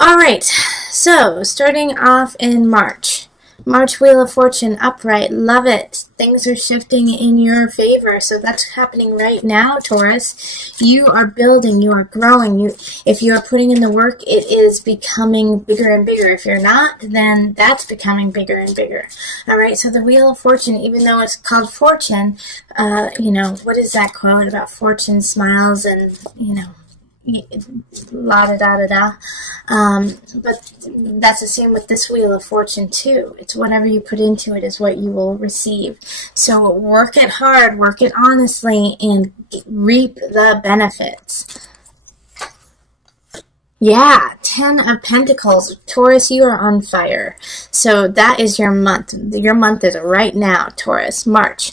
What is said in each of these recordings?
All right, so starting off in March. March Wheel of Fortune upright. Love it. Things are shifting in your favor. So that's happening right now, Taurus. You are building, you are growing. If you are putting in the work, it is becoming bigger and bigger. If you're not, then that's becoming bigger and bigger. All right, so the Wheel of Fortune, even though it's called Fortune, what is that quote about fortune smiles and, la da da da da. But that's the same with this Wheel of Fortune too. It's whatever you put into it is what you will receive. So work it hard, work it honestly, and reap the benefits. Yeah, 10 of Pentacles. Taurus, you are on fire. So that is your month. Your month is right now, Taurus, March.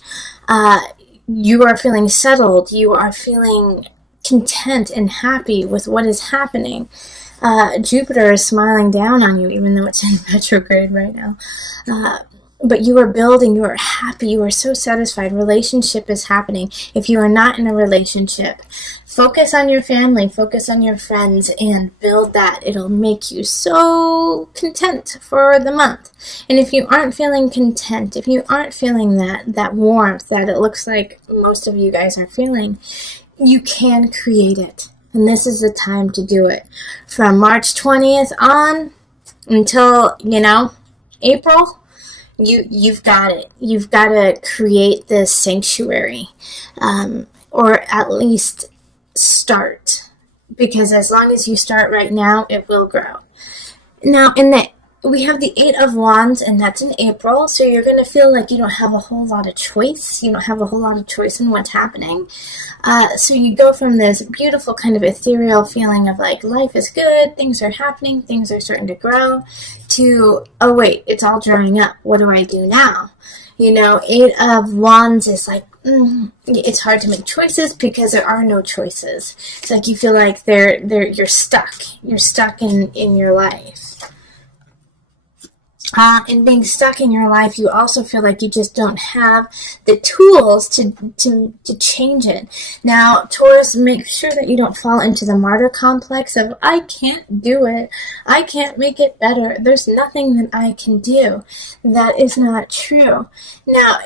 You are feeling settled. You are feeling content and happy with what is happening. Jupiter is smiling down on you, even though it's in retrograde right now. But you are building, you are happy, you are so satisfied. Relationship is happening. If you are not in a relationship, focus on your family, focus on your friends, and build that. It'll make you so content for the month. And if you aren't feeling content, if you aren't feeling that warmth that it looks like most of you guys are feeling, you can create it. And this is the time to do it. From March 20th on until, April, you've got it. You've got to create this sanctuary, or at least start. Because as long as you start right now, it will grow. Now, we have the 8 of Wands, and that's in April, so you're going to feel like you don't have a whole lot of choice. You don't have a whole lot of choice in what's happening. So you go from this beautiful kind of ethereal feeling of like life is good, things are happening, things are starting to grow, to, oh wait, it's all drying up. What do I do now? 8 of Wands is like, it's hard to make choices because there are no choices. It's like you feel like you're stuck. You're stuck in your life. And being stuck in your life, you also feel like you just don't have the tools to change it. Now, Taurus, make sure that you don't fall into the martyr complex of, I can't do it. I can't make it better. There's nothing that I can do. That is not true. Now,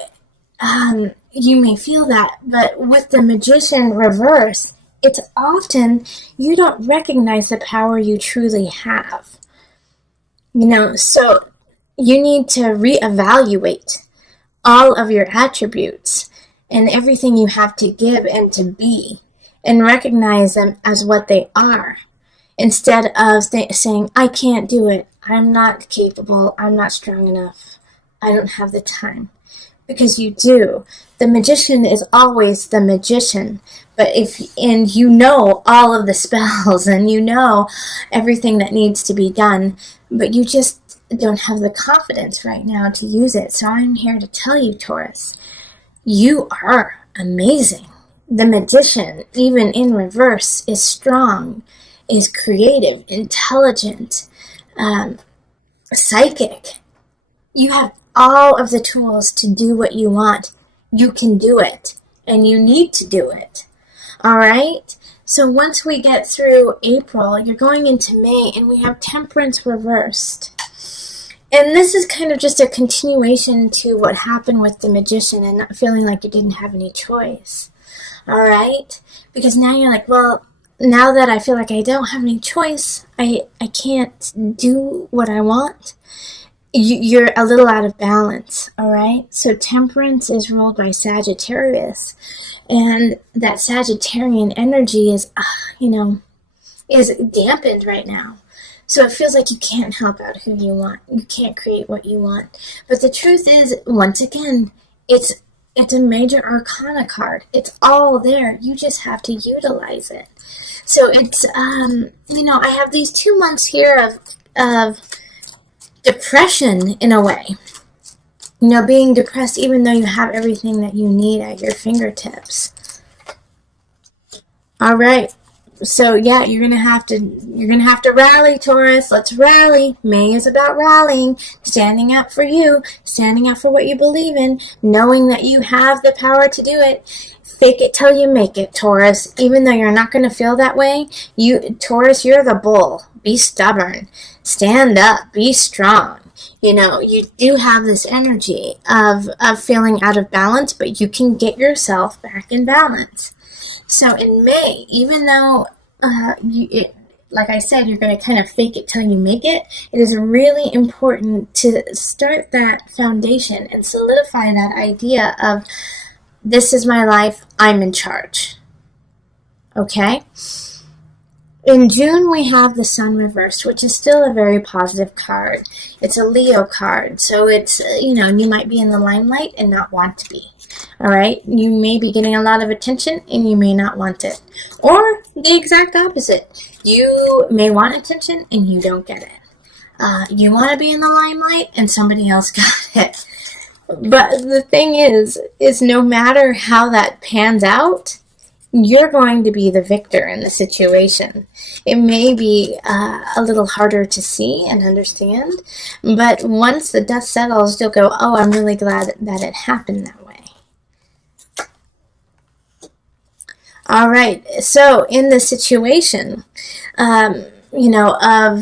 you may feel that, but with the Magician reverse, it's often you don't recognize the power you truly have. So you need to reevaluate all of your attributes and everything you have to give and to be, and recognize them as what they are, instead of saying, I can't do it, I'm not capable, I'm not strong enough, I don't have the time. Because you do. The magician is always the magician. But you know all of the spells, and you know everything that needs to be done, but you just don't have the confidence right now to use it. So I'm here to tell you, Taurus, you are amazing. The magician, even in reverse, is strong, is creative, intelligent, psychic. You have all of the tools to do what you want. You can do it, and you need to do it. All right? So once we get through April, you're going into May, and we have Temperance reversed. And this is kind of just a continuation to what happened with the Magician and not feeling like you didn't have any choice. All right? Because now you're like, well, now that I feel like I don't have any choice, I can't do what I want. You're a little out of balance, all right? So Temperance is ruled by Sagittarius. And that Sagittarian energy is dampened right now. So it feels like you can't help out who you want. You can't create what you want. But the truth is, once again, it's a major arcana card. It's all there. You just have to utilize it. So it's, I have these 2 months here of depression in a way. Being depressed even though you have everything that you need at your fingertips. All right. So yeah, you're gonna have to rally, Taurus. Let's rally. May is about rallying, standing up for you, standing up for what you believe in, knowing that you have the power to do it. Fake it till you make it, Taurus. Even though you're not going to feel that way, Taurus, you're the bull. be stubborn, stand up, be strong. You know, you do have this energy of feeling out of balance, but you can get yourself back in balance. So in May, even though like I said, you're going to kind of fake it till you make it, it is really important to start that foundation and solidify that idea of, this is my life, I'm in charge. Okay? In June, we have the Sun reversed, which is still a very positive card. It's a Leo card, so it's, you know, you might be in the limelight and not want to be. All right? You may be getting a lot of attention and you may not want it. Or the exact opposite. You may want attention and you don't get it. You want to be in the limelight and somebody else got it. But the thing is no matter how that pans out, you're going to be the victor in the situation. It may be a little harder to see and understand, but once the dust settles, you'll go, oh, I'm really glad that it happened that way. All right, so in the situation, you know, of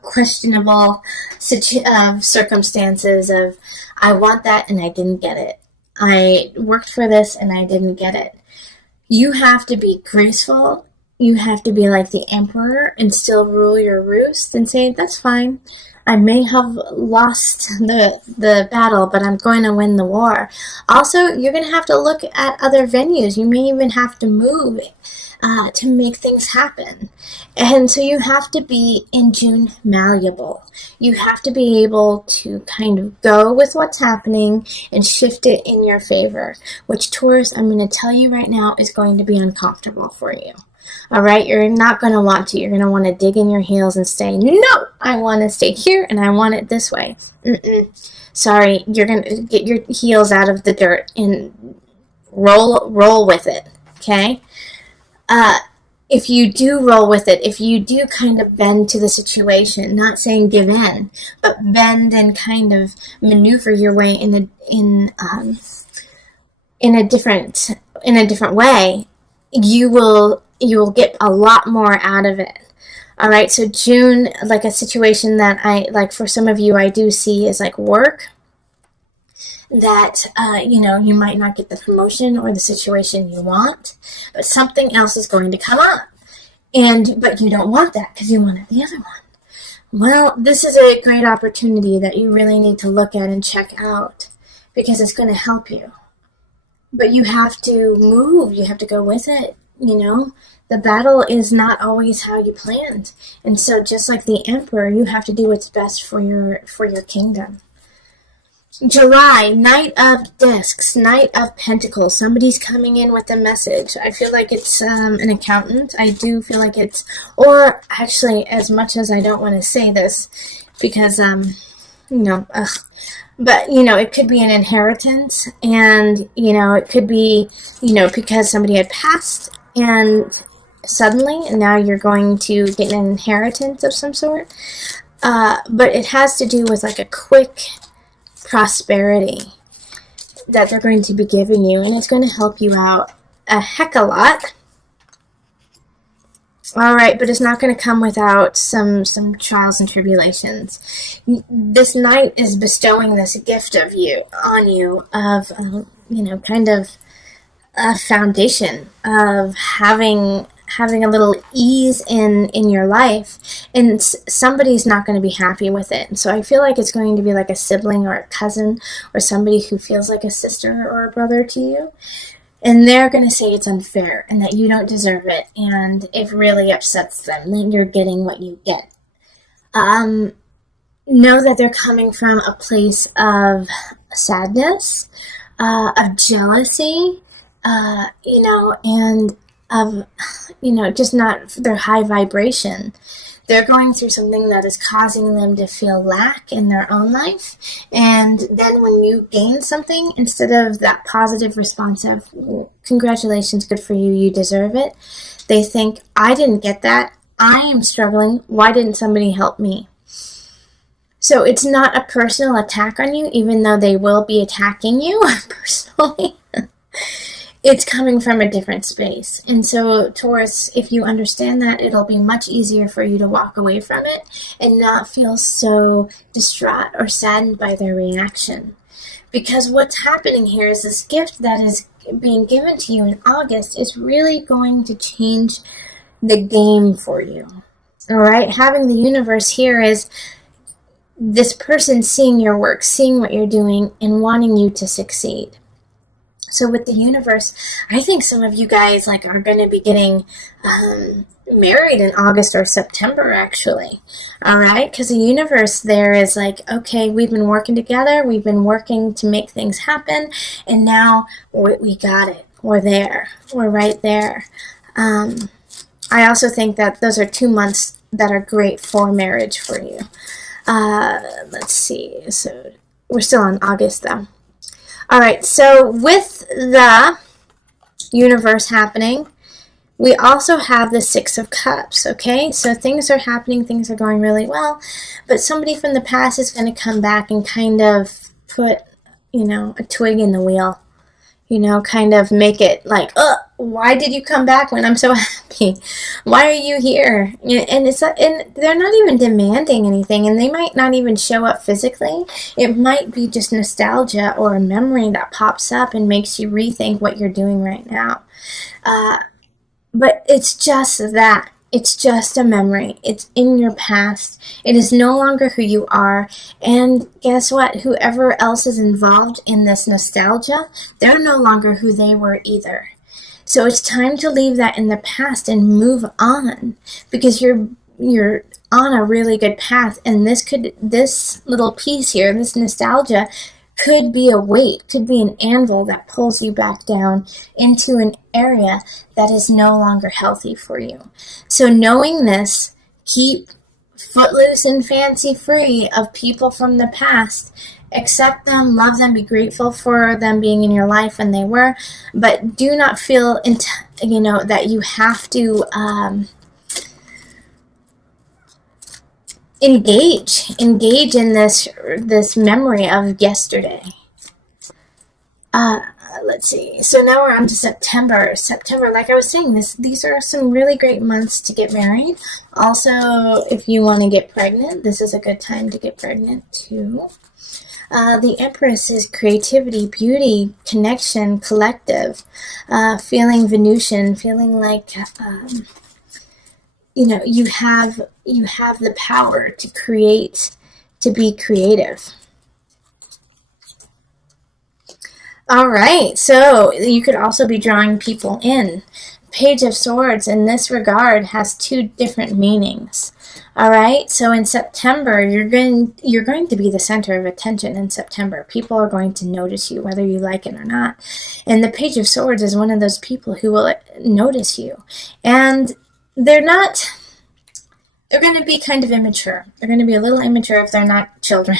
questionable circumstances of, I want that and I didn't get it. I worked for this and I didn't get it. You have to be graceful. You have to be like the emperor and still rule your roost and say, that's fine. I may have lost the battle, but I'm going to win the war. Also, you're going to have to look at other venues. You may even have to move to make things happen. And so you have to be, in June, malleable. You have to be able to kind of go with what's happening and shift it in your favor, which, Taurus, I'm going to tell you right now, is going to be uncomfortable for you. All right, you're not going to want to. You're going to want to dig in your heels and say, no, I want to stay here and I want it this way. Sorry, you're going to get your heels out of the dirt and roll with it, okay? If you do roll with it, if you do kind of bend to the situation, not saying give in, but bend and kind of maneuver your way in a different way, you will get a lot more out of it. All right, so June, like a situation that I, like for some of you, I do see is like work, that, you know, you might not get the promotion or the situation you want, but something else is going to come up. But you don't want that because you wanted the other one. Well, this is a great opportunity that you really need to look at and check out because it's going to help you. But you have to move. You have to go with it, you know. The battle is not always how you planned. And so just like the emperor, you have to do what's best for your kingdom. July, Knight of Discs, Knight of Pentacles. Somebody's coming in with a message. I feel like it's an accountant. I do feel like it's, or actually, as much as I don't want to say this, because, you know, but, you know, it could be an inheritance, and, you know, it could be, you know, because somebody had passed, and suddenly, and now you're going to get an inheritance of some sort. But it has to do with, like, a quick prosperity that they're going to be giving you, and it's going to help you out a heck a lot. All right, but it's not going to come without some trials and tribulations. This knight is bestowing this gift of you on you of you know, kind of a foundation of having a little ease in your life, and somebody's not going to be happy with it. And so I feel like it's going to be like a sibling or a cousin or somebody who feels like a sister or a brother to you, and they're going to say it's unfair and that you don't deserve it, and it really upsets them that you're getting what you get. Know that they're coming from a place of sadness, of jealousy, you know, and of, you know, just not their high vibration. They're going through something that is causing them to feel lack in their own life. And then when you gain something, instead of that positive response of, congratulations, good for you, you deserve it, they think, I didn't get that. I am struggling. Why didn't somebody help me? So it's not a personal attack on you, even though they will be attacking you personally. it's coming from a different space. And so, Taurus, if you understand that, it'll be much easier for you to walk away from it and not feel so distraught or saddened by their reaction. Because what's happening here is this gift that is being given to you in August is really going to change the game for you. All right? Having the universe here is this person seeing your work, seeing what you're doing, and wanting you to succeed. So with the universe, I think some of you guys are going to be getting married in August or September, actually. All right? Because the universe there is okay, we've been working together. We've been working to make things happen. And now we got it. We're there. We're right there. I also think that those are 2 months that are great for marriage for you. Let's see. So we're still in August, though. All right, so with the universe happening, we also have the Six of Cups, okay? So things are happening, things are going really well, but somebody from the past is going to come back and kind of put, a twig in the wheel, kind of make it why did you come back when I'm so happy? Why are you here? And they're not even demanding anything, and they might not even show up physically. It might be just nostalgia or a memory that pops up and makes you rethink what you're doing right now. But it's just that. It's just a memory. It's in your past. It is no longer who you are. And guess what? Whoever else is involved in this nostalgia, they're no longer who they were either. So it's time to leave that in the past and move on, because you're on a really good path, and this little piece here, this nostalgia, could be a weight, could be an anvil that pulls you back down into an area that is no longer healthy for you. So knowing this, keep footloose and fancy free of people from the past. Accept them, love them, be grateful for them being in your life when they were, but do not feel that you have to engage in this memory of yesterday. Let's see. So now we're on to September. September, like I was saying, these are some really great months to get married. Also, if you want to get pregnant, this is a good time to get pregnant too. The Empress is creativity, beauty, connection, collective, feeling Venusian, feeling like you have the power to create, to be creative. All right, so you could also be drawing people in. Page of Swords in this regard has 2 different meanings. All right, so in September, you're going to be the center of attention in September. People are going to notice you, whether you like it or not. And the Page of Swords is one of those people who will notice you. And they're going to be kind of immature. They're going to be a little immature if they're not children.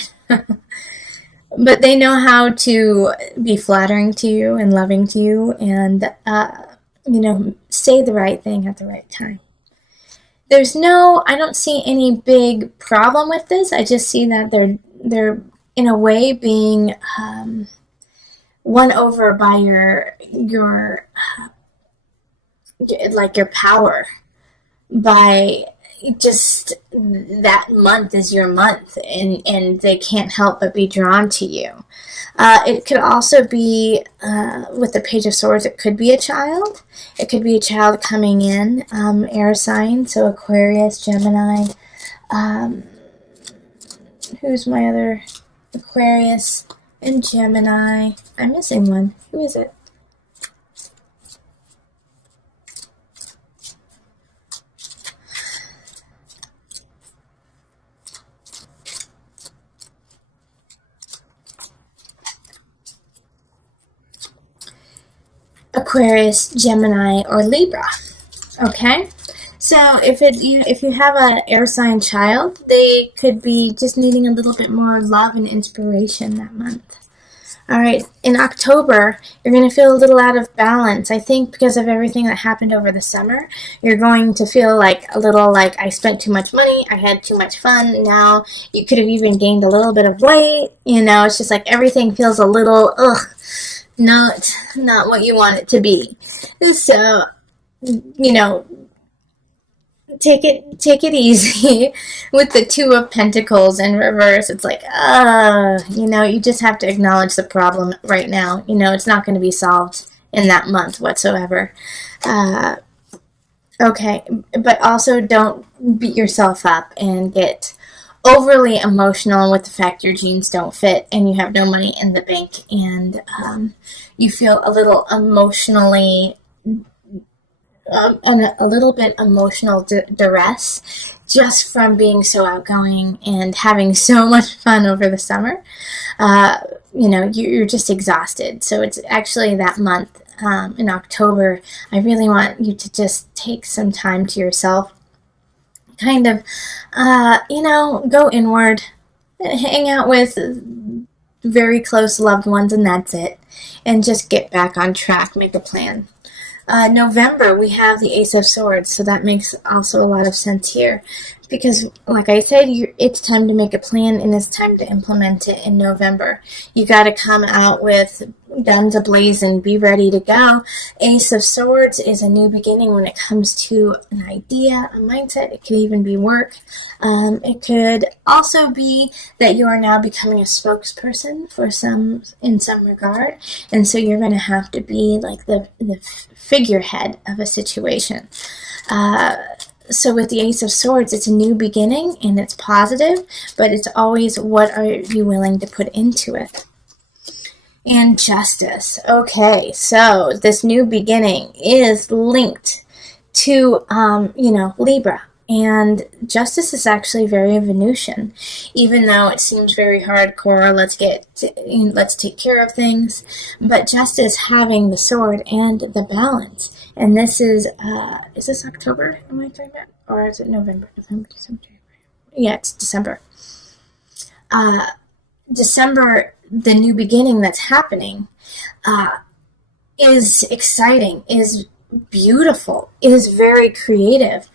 But they know how to be flattering to you and loving to you and, say the right thing at the right time. I don't see any big problem with this. I just see that they're in a way being won over by your power, by just that month is your month, and they can't help but be drawn to you. It could also be, with the Page of Swords, it could be a child. It could be a child coming in, air sign, so Aquarius, Gemini. Who's my other? Aquarius and Gemini. I'm missing one. Who is it? Aquarius, Gemini, or Libra. Okay, so if you have an air sign child, they could be just needing a little bit more love and inspiration that month. All right, in October, you're going to feel a little out of balance. I think because of everything that happened over the summer, you're going to feel a little like I spent too much money, I had too much fun. Now you could have even gained a little bit of weight. It's just like everything feels a little not what you want it to be. So, you know, take it easy with the Two of Pentacles in reverse. It's like, you just have to acknowledge the problem right now. It's not going to be solved in that month whatsoever. Okay, but also don't beat yourself up and get overly emotional with the fact your jeans don't fit and you have no money in the bank, and you feel a little emotionally and a little bit emotional duress just from being so outgoing and having so much fun over the summer. You're just exhausted. So it's actually that month in October, I really want you to just take some time to yourself, kind of, go inward, hang out with very close loved ones, and that's it. And just get back on track, make a plan. November, we have the Ace of Swords, so that makes also a lot of sense here. Because, like I said, it's time to make a plan, and it's time to implement it in November. You got to come out with guns ablazing, be ready to go. Ace of Swords is a new beginning when it comes to an idea, a mindset. It could even be work. It could also be that you are now becoming a spokesperson in some regard, and so you're going to have to be like the figurehead of a situation. So with the Ace of Swords, it's a new beginning and it's positive, but it's always what are you willing to put into it. And Justice. Okay, so this new beginning is linked to, Libra. And Justice is actually very Venusian, even though it seems very hardcore. Let's take care of things. But Justice having the sword and the balance. And this is this October? Am I talking about? Or is it November? November, December. Yeah, it's December. December, the new beginning that's happening, is exciting, is beautiful, is very creative.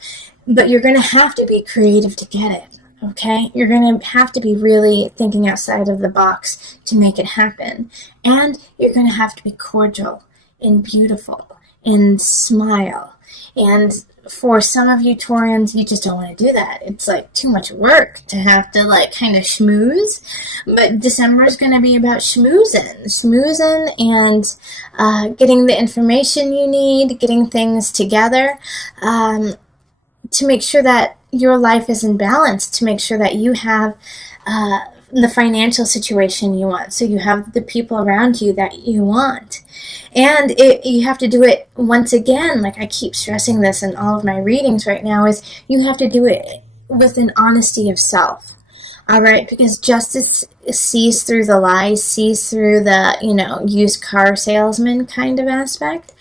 But you're going to have to be creative to get it, okay? You're going to have to be really thinking outside of the box to make it happen. And you're going to have to be cordial and beautiful and smile. And for some of you Taurians, you just don't want to do that. It's like too much work to have to kind of schmooze. But December is going to be about schmoozing and getting the information you need, getting things together, to make sure that your life is in balance, to make sure that you have the financial situation you want, so you have the people around you that you want. And you have to do it once again, like I keep stressing this in all of my readings right now, is you have to do it with an honesty of self. All right, because Justice sees through the lies, sees through the, used car salesman kind of aspect.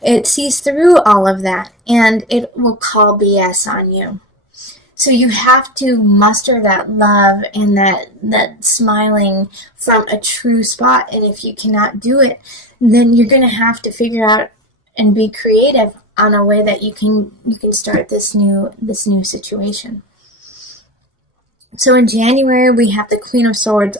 It sees through all of that, and it will call BS on you. So you have to muster that love and that smiling from a true spot. And if you cannot do it, then you're going to have to figure out and be creative on a way that you can start this new situation. So in January, we have the Queen of Swords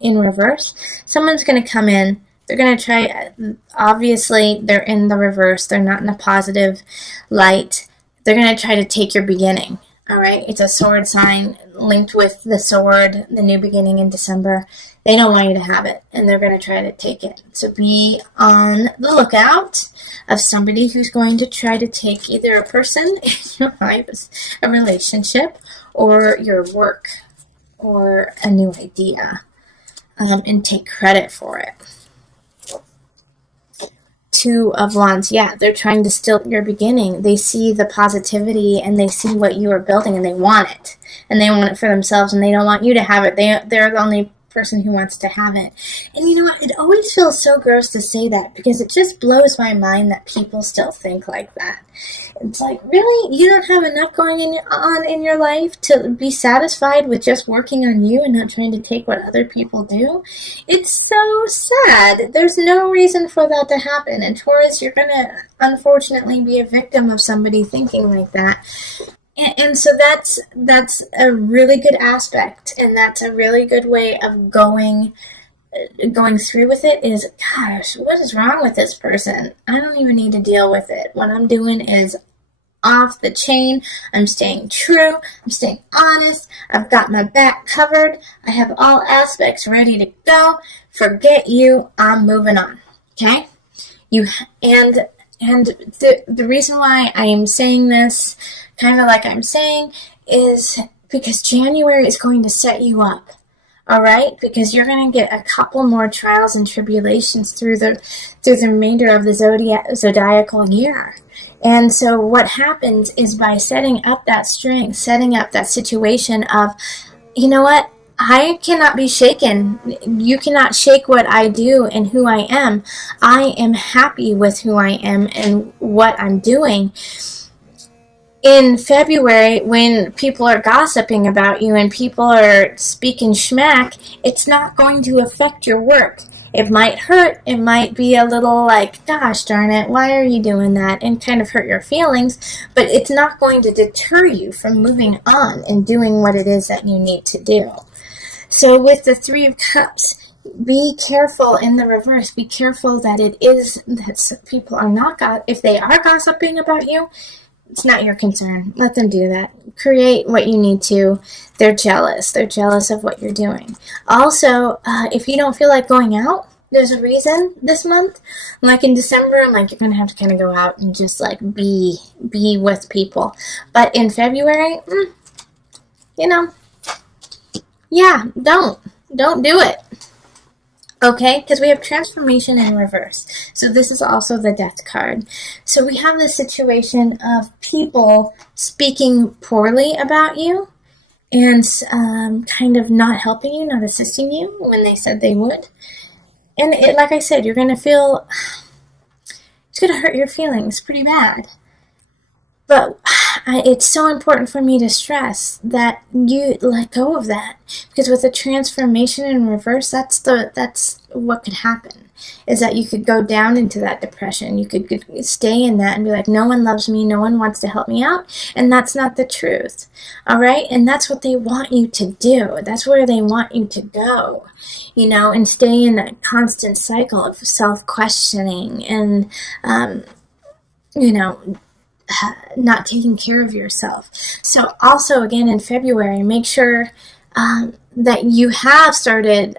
in reverse. Someone's going to come in. They're going to try, obviously, they're in the reverse. They're not in a positive light. They're going to try to take your beginning, all right? It's a sword sign linked with the sword, the new beginning in December. They don't want you to have it, and they're going to try to take it. So be on the lookout of somebody who's going to try to take either a person in your life, a relationship, or your work, or a new idea, and take credit for it. Two of Wands, yeah, they're trying to steal your beginning. They see the positivity, and they see what you are building, and they want it. And they want it for themselves, and they don't want you to have it. They're the only person who wants to have it. And you know what? It always feels so gross to say that, because it just blows my mind that people still think like that. It's like, really? You don't have enough going on in your life to be satisfied with just working on you and not trying to take what other people do? It's so sad. There's no reason for that to happen. And Taurus, you're going to unfortunately be a victim of somebody thinking like that. And so that's a really good aspect, and that's a really good way of going going through with it is, gosh, what is wrong with this person? I don't even need to deal with it. What I'm doing is off the chain. I'm staying true. I'm staying honest. I've got my back covered. I have all aspects ready to go. Forget you. I'm moving on. Okay? The reason why I am saying this kind of like I'm saying is because January is going to set you up. All right, because you're going to get a couple more trials and tribulations through the remainder of the zodiacal year. And so what happens is by setting up that strength, setting up that situation of, you know what, I cannot be shaken. You cannot shake what I do and who I am. I am happy with who I am and what I'm doing. In February, when people are gossiping about you and people are speaking schmack, it's not going to affect your work. It might hurt. It might be a little like, gosh darn it, why are you doing that? And kind of hurt your feelings, but it's not going to deter you from moving on and doing what it is that you need to do. So with the Three of Cups, be careful in the reverse. Be careful that people are not, if they are gossiping about you, it's not your concern. Let them do that. Create what you need to. They're jealous. They're jealous of what you're doing. Also, if you don't feel like going out, there's a reason this month. Like in December, I'm like, you're going to have to kind of go out and just like be with people. But in February, don't do it. Okay, because we have transformation in reverse. So this is also the death card. So we have the situation of people speaking poorly about you and kind of not helping you, not assisting you when they said they would. And like I said, you're going to feel, it's going to hurt your feelings pretty bad. But it's so important for me to stress that you let go of that, because with the transformation in reverse, that's what could happen, is that you could go down into that depression. You could stay in that and be like, no one loves me, no one wants to help me out, and that's not the truth. All right, and that's what they want you to do. That's where they want you to go, and stay in that constant cycle of self-questioning and not taking care of yourself. So also again in February, make sure that you have started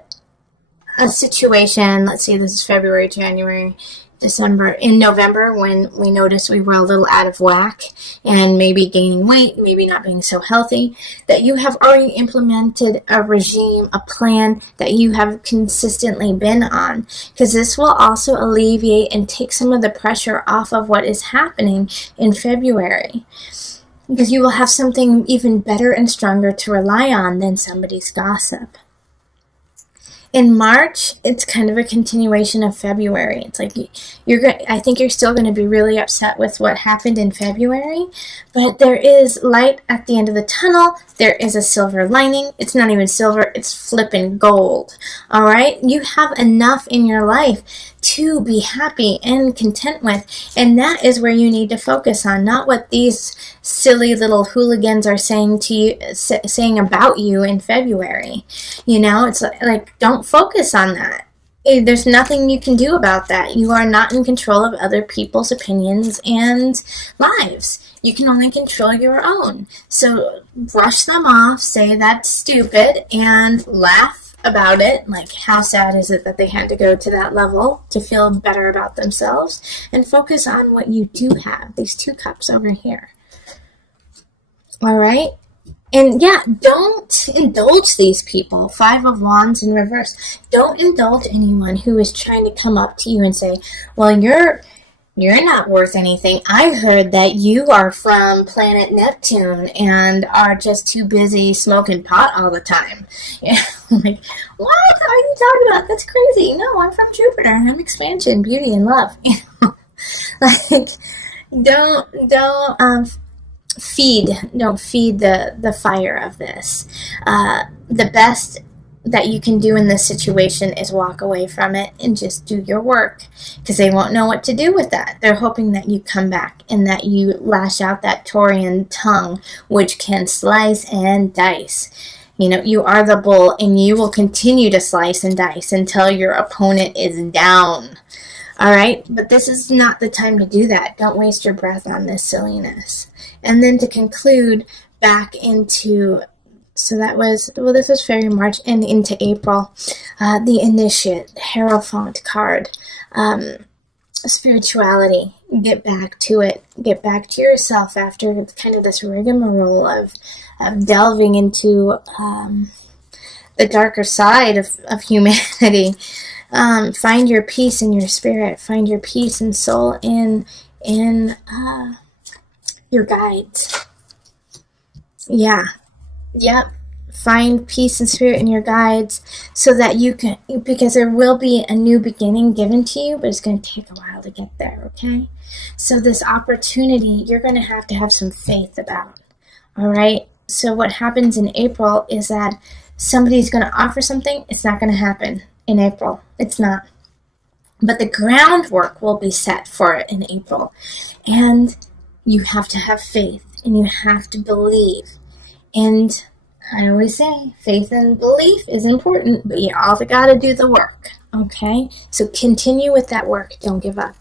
a situation. Let's see, this is February, January, December. In November, when we noticed we were a little out of whack and maybe gaining weight, maybe not being so healthy, that you have already implemented a regime, a plan that you have consistently been on, because this will also alleviate and take some of the pressure off of what is happening in February, because you will have something even better and stronger to rely on than somebody's gossip. In March, it's kind of a continuation of February. It's like I think you're still going to be really upset with what happened in February, but there is light at the end of the tunnel. There is a silver lining. It's not even silver, it's flipping gold. All right? You have enough in your life to be happy and content with, and that is where you need to focus on, not what these silly little hooligans are saying to you, saying about you in February. It's like don't focus on that. There's nothing you can do about that. You are not in control of other people's opinions and lives. You can only control your own. So brush them off, say that's stupid, and laugh about it. Like, how sad is it that they had to go to that level to feel better about themselves, and focus on what you do have, these two cups over here. All right? And yeah, don't indulge these people. Five of Wands in reverse. Don't indulge anyone who is trying to come up to you and say, well, you're not worth anything. I heard that you are from planet Neptune and are just too busy smoking pot all the time. Like, what are you talking about? That's crazy. No, I'm from Jupiter. I'm expansion, beauty, and love. Like, don't feed the fire of this. The best that you can do in this situation is walk away from it and just do your work, because they won't know what to do with that. They're hoping that you come back and that you lash out that Taurian tongue, which can slice and dice. You are the bull, and you will continue to slice and dice until your opponent is down. All right? But this is not the time to do that. Don't waste your breath on this silliness. And then to conclude, back into, so that was, well, this was February, March, and into April. The Initiate, Hierophant card. Spirituality. Get back to it. Get back to yourself after kind of this rigmarole of delving into the darker side of humanity. Find your peace in your spirit. Find your peace and soul in your guides. Yeah. Yep. Find peace and spirit in your guides so that you can, because there will be a new beginning given to you, but it's going to take a while to get there, okay? So this opportunity, you're going to have some faith about, all right? So what happens in April is that somebody's going to offer something. It's not going to happen in April. It's not. But the groundwork will be set for it in April. And you have to have faith, and you have to believe. And I always say, faith and belief is important, but you all got to do the work, okay? So continue with that work. Don't give up.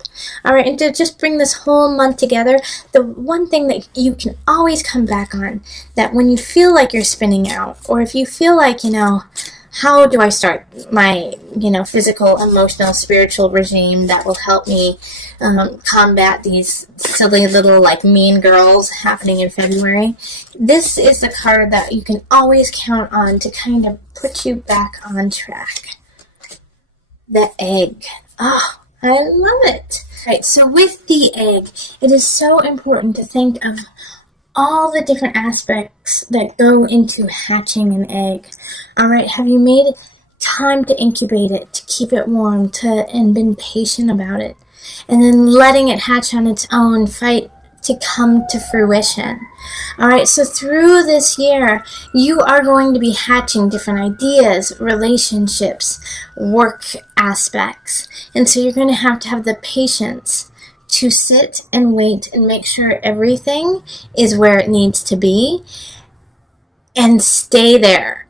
All right, and to just bring this whole month together, the one thing that you can always come back on, that when you feel like you're spinning out, or if you feel like, how do I start my, physical, emotional, spiritual regime that will help me combat these silly little, mean girls happening in February? This is the card that you can always count on to kind of put you back on track. The egg. Oh, I love it. Right, so with the egg, it is so important to think of all the different aspects that go into hatching an egg. All right, have you made time to incubate it, to keep it warm, and been patient about it? And then letting it hatch on its own, fight to come to fruition. All right, so through this year, you are going to be hatching different ideas, relationships, work aspects. And so you're going to have the patience to sit and wait and make sure everything is where it needs to be and stay there.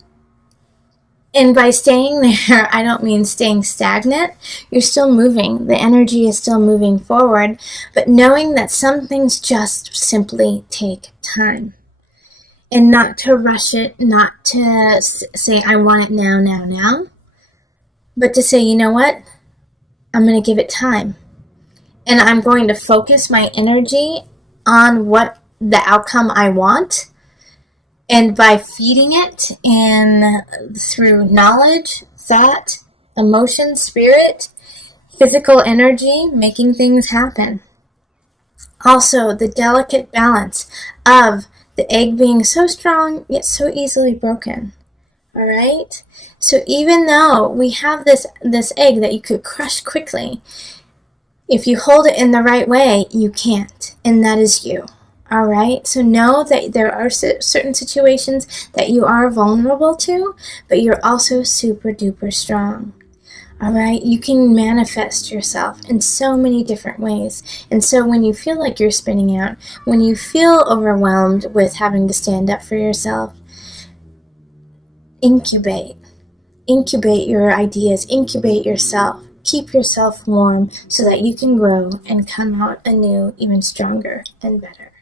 And by staying there, I don't mean staying stagnant. You're still moving. The energy is still moving forward, but knowing that some things just simply take time. And not to rush it, not to say, I want it now, but to say, you know what? I'm going to give it time. And I'm going to focus my energy on what the outcome I want. And by feeding it through knowledge, thought, emotion, spirit, physical energy, making things happen. Also, the delicate balance of the egg being so strong, yet so easily broken. All right? So even though we have this egg that you could crush quickly, if you hold it in the right way, you can't. And that is you. All right, so know that there are certain situations that you are vulnerable to, but you're also super duper strong. All right, you can manifest yourself in so many different ways. And so when you feel like you're spinning out, when you feel overwhelmed with having to stand up for yourself, incubate your ideas, incubate yourself. Keep yourself warm so that you can grow and come out anew, even stronger and better.